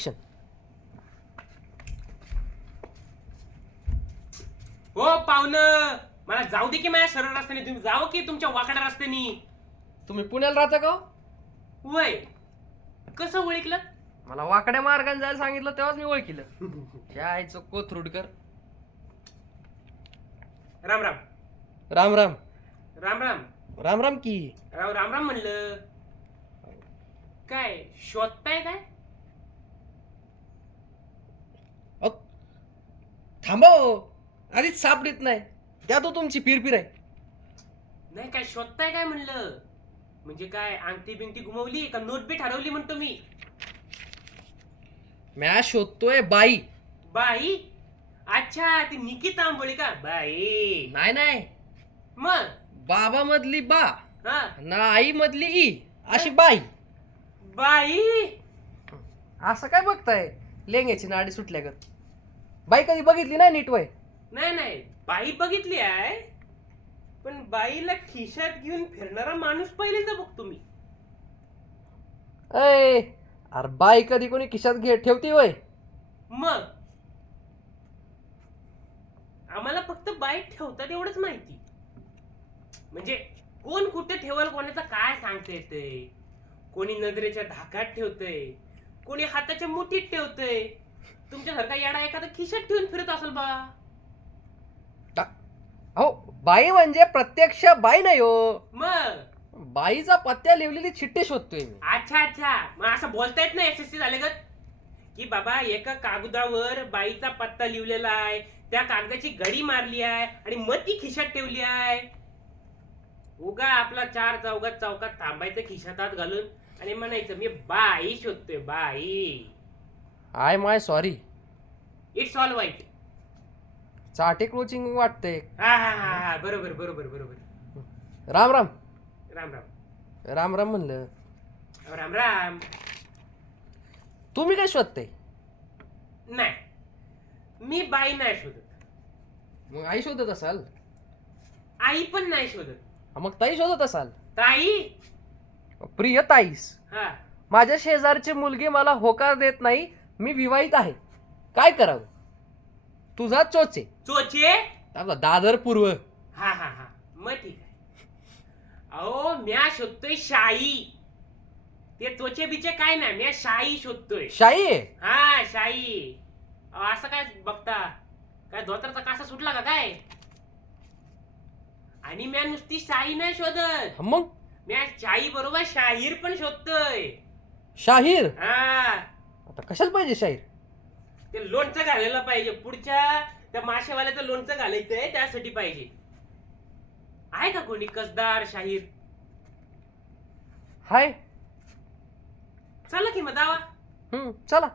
Action. हो पाहुणं, मला जाऊ दे की माझ्या सरळ रस्त्याने, तुम्ही जावं की तुमच्या वाकड्या रस्त्याने. तुम्ही पुण्याला राहता का हो? वय कसं ओळखलं? मला वाकड्या मार्गाने जायला सांगितलं तेव्हाच मी ओळखलं. त्या आईचं कोथरूडकर. राम राम. राम राम. राम राम. राम राम की. राम राम म्हणलं. काय शोधताय काय? अहो, थांबा हो. आधीच सापडीत नाही त्या तो तुमची पिरपिर आहे. नाही काय शोधताय काय म्हणलं? म्हणजे काय अंगठी बिंगठी घुमवली का नोट बी ठरवली म्हणतो मी? मॅ शोधतोय बाई. बाई? अच्छा, ती निकिता आंबोळी का बाई? नाही नाही, मग बाबा मधली बा हा ना आई मधली ई अशी बाई. बाई. असं काय बघताय लेंग्याची नाडी सुटल्यागत? बाई कधी बघितली नाही नीट वय? नाही नाही, बाई बघितली आहे, पण बाईला खिशात घेऊन फिरणारा माणूस पहिल्यांदा बघतो मी. अरे बाई कधी कोणी खिशात ठेवती वय? मग आम्हाला फक्त बाई ठेवतात एवढंच माहिती. म्हणजे कोण कुठे ठेवल कोणाचं काय सांगता येतंय. कोणी नजरेच्या धाकात ठेवतंय, कोणी हाताच्या मुठीत ठेवतंय. तुमच्यासारखा येडा एखादा खिशात ठेवून फिरत असेल बा. हो, बाई म्हणजे प्रत्यक्ष बाई नाही हो. मग बाईचा पत्त्या लिहिलेली चिठ्ठी शोधतोय मी. अच्छा अच्छा, मग असं बोलता येत नाही SSC झाले गत की बाबा एका कागदावर बाईचा पत्ता लिहिलेला आहे, त्या कागदाची घडी मारली आहे आणि मग ती खिशात ठेवली आहे. उगा आपला चार चौकात थांबायचं खिशात हात घालून आणि म्हणायचं मी बाई शोधतोय बाई. I my sorry. It's all वाईट. चाटे क्लोचिंग वाटते. हा हा हा हा, बरोबर बरोबर बरोबर. राम राम. राम राम. राम राम म्हणलं. राम राम. तुम्ही काय शोधते? नाही, मी बाई नाही शोधत. मग आई शोधत असाल. आई पण नाही शोधत. मग ताई शोधत असाल. ताई? प्रिय ताईस, हा, माझ्या शेजारची मुलगी मला होकार देत नाही. मी विवाहित आहे, काय करावं? तुझा चोचे. चोचे? आपला दादर पूर्व. हा हा हा, मग ठीक आहे. अहो म्या शोधतोय शाई. ते त्वचे बिचे काय नाही, म्या शाई शोधतोय. शाई आहे. हा शाई. अहो, असं काय बघता? काय धोत्राचा कासा सुटला का काय? आणि म्या नुसती शाई नाही शोधत, मग म्या शाई बरोबर शाहीर पण शोधतोय. शाहीर? हा, आता कशाला पाहिजे शाहीर? ते लोणचं घालायला पाहिजे. पुढच्या त्या माशेवाल्याचं लोणचं घालायचंय, त्यासाठी पाहिजे. आहे का कोणी कसदार शाहीर? हाय. चला की मग दावा. चला.